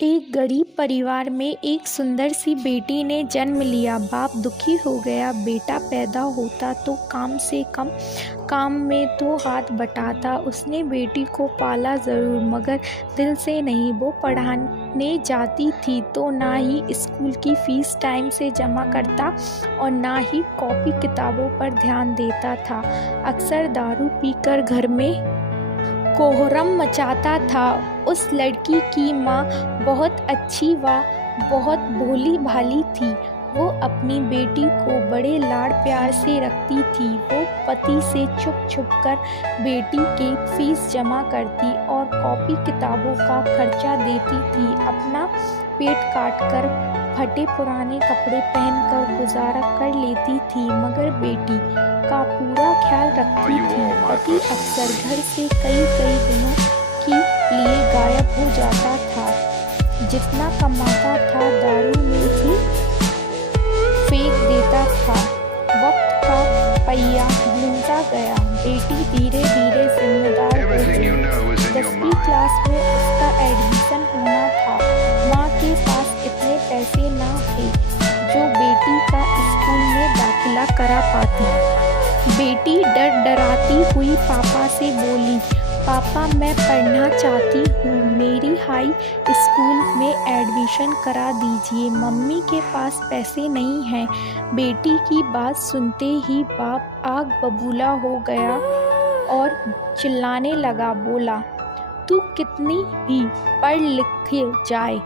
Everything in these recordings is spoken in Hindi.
एक गरीब परिवार में एक सुंदर सी बेटी ने जन्म लिया। बाप दुखी हो गया। बेटा पैदा होता तो कम से कम काम में तो हाथ बटाता। उसने बेटी को पाला ज़रूर, मगर दिल से नहीं। वो पढ़ाने जाती थी तो ना ही स्कूल की फीस टाइम से जमा करता और ना ही कॉपी किताबों पर ध्यान देता था। अक्सर दारू पीकर घर में कोहराम मचाता था। उस लड़की की माँ बहुत अच्छी व बहुत भोली भाली थी। वो अपनी बेटी को बड़े लाड़ प्यार से रखती थी। वो पति से छुप छुप कर बेटी की फीस जमा करती और कॉपी किताबों का खर्चा देती थी। अपना पेट काट कर फटे पुराने कपड़े पहनकर गुजारा कर लेती थी, मगर बेटी का पूरा ख्याल रखती थी। पति अक्सर घर से कई दिनों के लिए गायब हो जाता था। जितना कमाता था दारू में ही फेंक देता था। वक्त का पहिया घूमता गया। बेटी धीरे धीरे जिम्मेदार हो गई। 10वीं क्लास में उसका एडमिशन होना था। माँ के पास इतने पैसे ना थे जो बेटी का स्कूल में दाखिला करा पाती। बेटी डराती हुई पापा से बोली, पापा मैं पढ़ना चाहती हूँ, मेरी हाई स्कूल में एडमिशन करा दीजिए। मम्मी के पास पैसे नहीं हैं। बेटी की बात सुनते ही बाप आग बबूला हो गया और चिल्लाने लगा। बोला, तू कितनी भी पढ़ लिख जाए,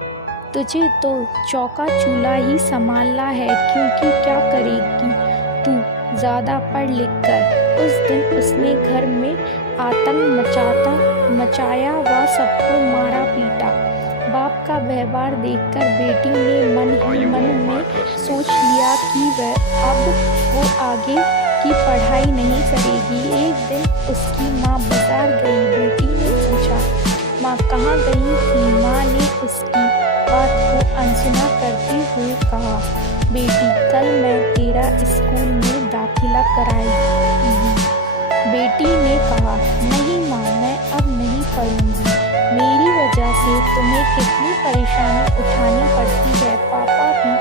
तुझे तो चौका चूल्हा ही संभालना है, क्योंकि क्या करेगी तू ज़्यादा पढ़ लिख कर। उस दिन उसने घर में आतंक मचाया व सबको मारा पीटा। बाप का व्यवहार देखकर बेटी ने मन ही मन में सोच लिया कि अब वो आगे की पढ़ाई नहीं करेगी। एक दिन उसकी माँ बाजार गई। बेटी ने पूछा, माँ कहाँ गई थी? माँ ने उसकी बात को अनसुना करते हुए कहा, बेटी कल मैं तेरा स्कूल में दाखिला कराई। बेटी ने कहा, नहीं माँ, मैं अब नहीं पढ़ूंगी। मेरी वजह से तुम्हें कितनी परेशानी उठानी पड़ती है। पापा भी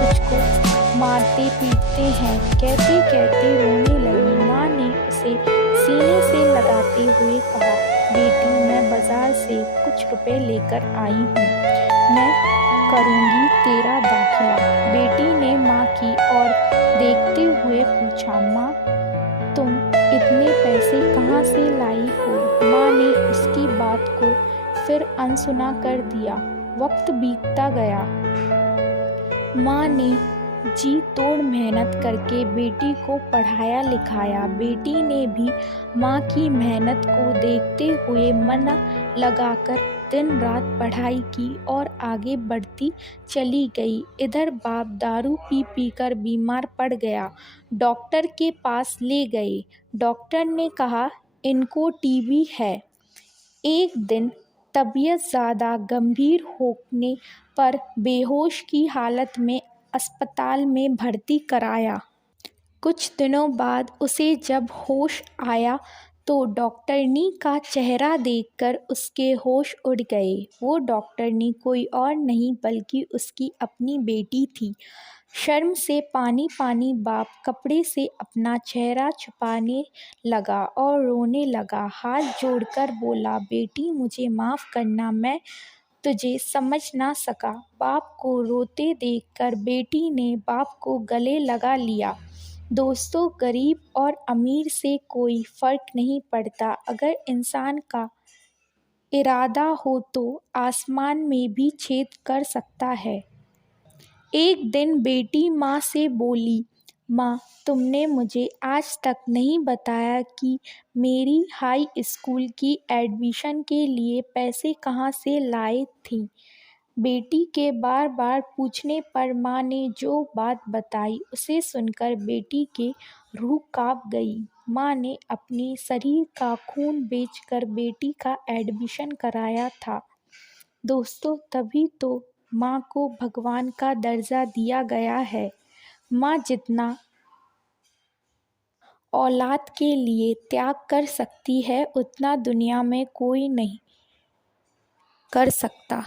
तुझको मारते पीटते हैं। कहते कहते रोने लगी। माँ ने उसे सीने से लगाते हुए कहा, बेटी मैं बाजार से कुछ रुपए लेकर आई हूँ, मैं करूँगी तेरा दाखिला। बेटी ने माँ की ओर देखते हुए पूछा, माँ तुम इतने पैसे कहाँ से लाई हो? माँ ने उसकी बात को फिर अनसुना कर दिया। वक्त बीतता गया। माँ ने जी तोड़ मेहनत करके बेटी को पढ़ाया लिखाया। बेटी ने भी माँ की मेहनत को देखते हुए मन लगाकर दिन रात पढ़ाई की और आगे बढ़ती चली गई। इधर बाप दारू पी कर बीमार पड़ गया। डॉक्टर के पास ले गए। डॉक्टर ने कहा, इनको टीबी है। एक दिन तबीयत ज़्यादा गंभीर होने पर बेहोश की हालत में अस्पताल में भर्ती कराया। कुछ दिनों बाद उसे जब होश आया तो डॉक्टरनी का चेहरा देखकर उसके होश उड़ गए। वो डॉक्टरनी कोई और नहीं बल्कि उसकी अपनी बेटी थी। शर्म से पानी पानी बाप कपड़े से अपना चेहरा छुपाने लगा और रोने लगा। हाथ जोड़कर बोला, बेटी मुझे माफ़ करना, मैं तुझे समझ ना सका। बाप को रोते देखकर बेटी ने बाप को गले लगा लिया। दोस्तों, गरीब और अमीर से कोई फ़र्क नहीं पड़ता। अगर इंसान का इरादा हो तो आसमान में भी छेद कर सकता है। एक दिन बेटी माँ से बोली, माँ तुमने मुझे आज तक नहीं बताया कि मेरी हाई स्कूल की एडमिशन के लिए पैसे कहाँ से लाई थी। बेटी के बार बार पूछने पर माँ ने जो बात बताई उसे सुनकर बेटी की रूह कांप गई। माँ ने अपने शरीर का खून बेचकर बेटी का एडमिशन कराया था। दोस्तों, तभी तो माँ को भगवान का दर्जा दिया गया है। माँ जितना औलाद के लिए त्याग कर सकती है, उतना दुनिया में कोई नहीं कर सकता।